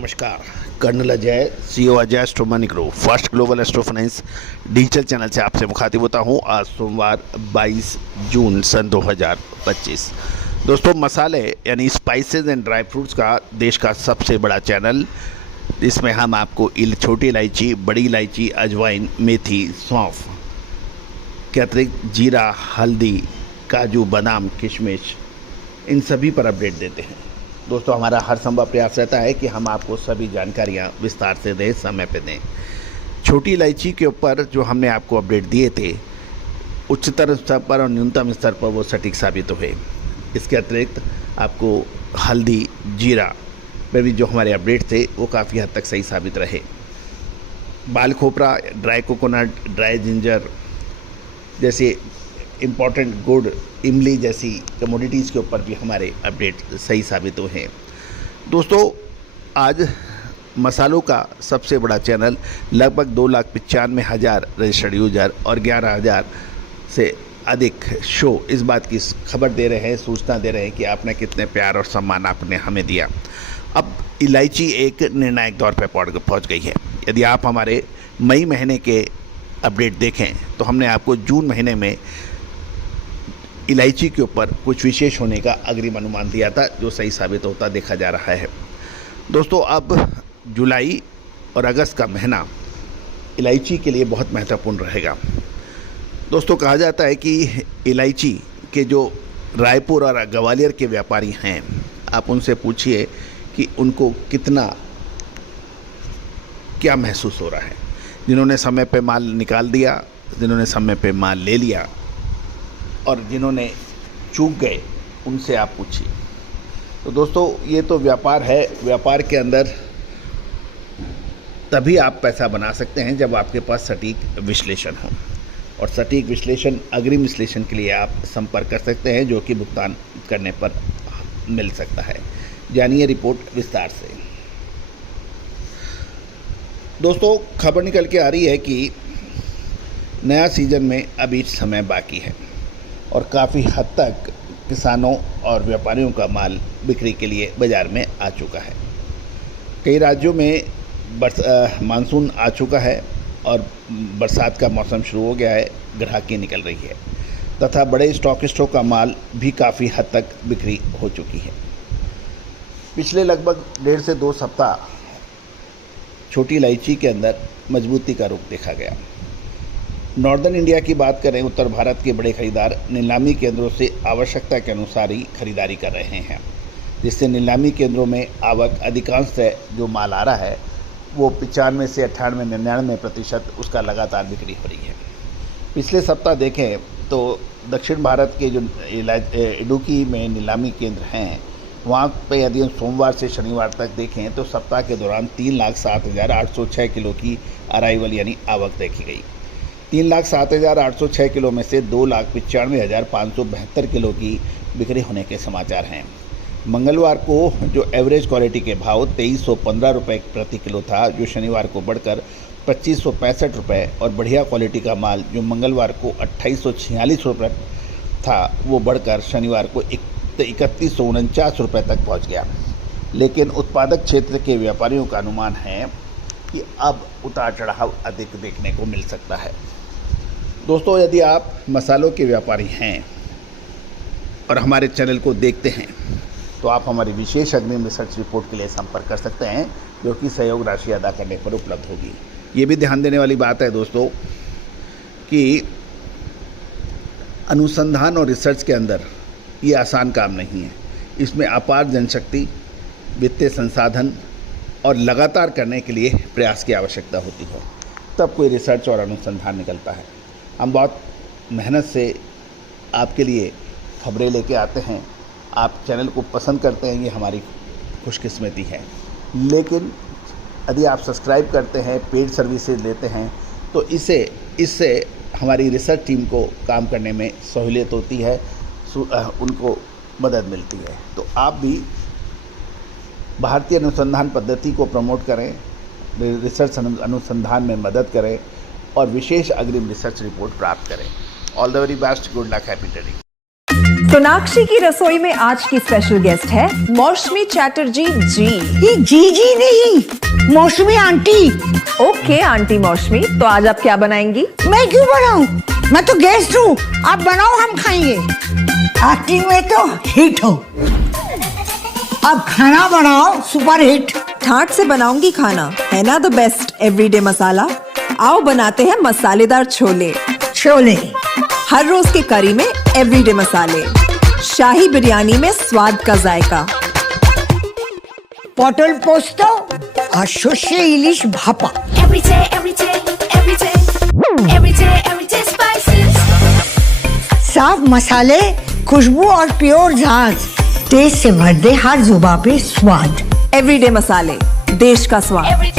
नमस्कार। Colonel Ajay, CEO Ajay astro money group first global astro finance digital channel से आपसे मुखातिब होता हूं। आज सोमवार 22 जून सन 2025। दोस्तों, मसाले यानी स्पाइसेस एंड ड्राई फ्रूट्स का देश का सबसे बड़ा चैनल, इसमें हम आपको छोटी इलायची, बड़ी इलायची, अजवाइन, मेथी, सौंफ के अतिरिक्त जीरा, हल्दी, काजू, बादाम, किशमिश, इन सभी पर अपडेट देते हैं। दोस्तों, हमारा हर संभव प्रयास रहता है कि हम आपको सभी जानकारियां विस्तार से दें, समय पे दें। छोटी इलायची के ऊपर जो हमने आपको अपडेट दिए थे, उच्चतर स्तर पर और न्यूनतम स्तर पर वो सटीक साबित हुए। इसके अतिरिक्त आपको हल्दी, जीरा में भी जो हमारे अपडेट थे वो काफ़ी हद तक सही साबित रहे। बाल खोपरा, ड्राई कोकोनट, ड्राई जिंजर जैसे इम्पॉर्टेंट गुड़, इमली जैसी कमोडिटीज़ के ऊपर भी हमारे अपडेट सही साबित हुए हैं। दोस्तों, आज मसालों का सबसे बड़ा चैनल लगभग 2,95,000 रजिस्टर्ड यूजर और 11,000 से अधिक शो इस बात की खबर दे रहे हैं, सूचना दे रहे हैं कि आपने कितने प्यार और सम्मान आपने हमें दिया। अब इलायची एक निर्णायक दौर पर पहुंच गई है। यदि आप हमारे मई महीने के अपडेट देखें तो हमने आपको जून महीने में इलायची के ऊपर कुछ विशेष होने का अग्रिम अनुमान दिया था, जो सही साबित होता देखा जा रहा है। दोस्तों, अब जुलाई और अगस्त का महीना इलायची के लिए बहुत महत्वपूर्ण रहेगा। दोस्तों, कहा जाता है कि इलायची के जो रायपुर और ग्वालियर के व्यापारी हैं, आप उनसे पूछिए कि उनको क्या महसूस हो रहा है। जिन्होंने समय पे माल निकाल दिया, जिन्होंने समय पे माल ले लिया और जिन्होंने चूक गए, उनसे आप पूछिए। तो दोस्तों, ये तो व्यापार है। व्यापार के अंदर तभी आप पैसा बना सकते हैं जब आपके पास सटीक विश्लेषण हो, और सटीक विश्लेषण, अग्रिम विश्लेषण के लिए आप संपर्क कर सकते हैं, जो कि भुगतान करने पर मिल सकता है। जानिए रिपोर्ट विस्तार से। दोस्तों, खबर निकल के आ रही है कि नया सीजन में अभी समय बाकी है और काफ़ी हद तक किसानों और व्यापारियों का माल बिक्री के लिए बाज़ार में आ चुका है। कई राज्यों में मानसून आ चुका है और बरसात का मौसम शुरू हो गया है, ग्राहकी निकल रही है तथा बड़े स्टॉकिस्टों का माल भी काफ़ी हद तक बिक्री हो चुकी है। पिछले लगभग 1.5 से 2 सप्ताह छोटी इलायची के अंदर मजबूती का रुख देखा गया। नॉर्दर्न इंडिया की बात करें, उत्तर भारत के बड़े खरीदार नीलामी केंद्रों से आवश्यकता के अनुसार ही खरीदारी कर रहे हैं, जिससे नीलामी केंद्रों में आवक अधिकांश जो माल आ रहा है वो 95 से 98, 99% उसका लगातार बिक्री हो रही है। पिछले सप्ताह देखें तो दक्षिण भारत के जो इडुक्की में नीलामी केंद्र हैं, वहाँ पे यदि हम सोमवार से शनिवार तक देखें तो सप्ताह के दौरान 3,07,806 किलो की अराइवल यानी आवक देखी गई। 3,07,806 किलो में से 2,95,572 किलो की बिक्री होने के समाचार हैं। मंगलवार को जो एवरेज क्वालिटी के भाव 2,315 रुपये प्रति किलो था, जो शनिवार को बढ़कर 2,565 रुपये, और बढ़िया क्वालिटी का माल जो मंगलवार को 2,846 रुपये था, वो बढ़कर शनिवार को 3,149 रुपये तक पहुंच गया। लेकिन उत्पादक क्षेत्र के व्यापारियों का अनुमान है कि अब उतार चढ़ाव अधिक देखने को मिल सकता है। दोस्तों, यदि आप मसालों के व्यापारी हैं और हमारे चैनल को देखते हैं तो आप हमारी विशेष अग्रिम रिसर्च रिपोर्ट के लिए संपर्क कर सकते हैं, जो कि सहयोग राशि अदा करने पर उपलब्ध होगी। ये भी ध्यान देने वाली बात है दोस्तों कि अनुसंधान और रिसर्च के अंदर ये आसान काम नहीं है। इसमें अपार जनशक्ति, वित्तीय संसाधन और लगातार करने के लिए प्रयास की आवश्यकता होती है, तब कोई रिसर्च और अनुसंधान निकलता है। हम बहुत मेहनत से आपके लिए खबरें लेके आते हैं। आप चैनल को पसंद करते हैं, ये हमारी खुशकिस्मती है। लेकिन यदि आप सब्सक्राइब करते हैं, पेड सर्विसेज लेते हैं, तो इससे हमारी रिसर्च टीम को काम करने में सहूलियत होती है, उनको मदद मिलती है। तो आप भी भारतीय अनुसंधान पद्धति को प्रमोट करें, रिसर्च अनुसंधान में मदद करें और विशेष अग्रिम रिसर्च रिपोर्ट प्राप्त करें। All the very best, good luck, happy trading. Sonakshi की रसोई में आज की स्पेशल गेस्ट है मौसमी चैटर्जी जी। ये जी नहीं, मौसमी आंटी। ओके आंटी मौसमी, तो आज आप क्या बनाएंगी? मैं क्यों बनाऊं? मैं तो गेस्ट हूँ, आप बनाओ हम खाएंगे। एक्टिंग में तो हिट हो, अब खाना बनाओ सुपर हिट। ठाट से बनाऊंगी खाना, है ना द बेस्ट एवरीडे मसाला। आओ बनाते हैं मसालेदार छोले। छोले हर रोज के करी में एवरीडे मसाले, शाही बिरयानी में स्वाद का जायका। পটল পোস্ত আর সর্ষে ইলিশ ভাপা। Every day, every day, every day, every day, every day spices. साफ मसाले, खुशबू और प्योर झांझ, टेस्ट से भर दे हर जुबान पे स्वाद। एवरीडे मसाले, देश का स्वाद। Every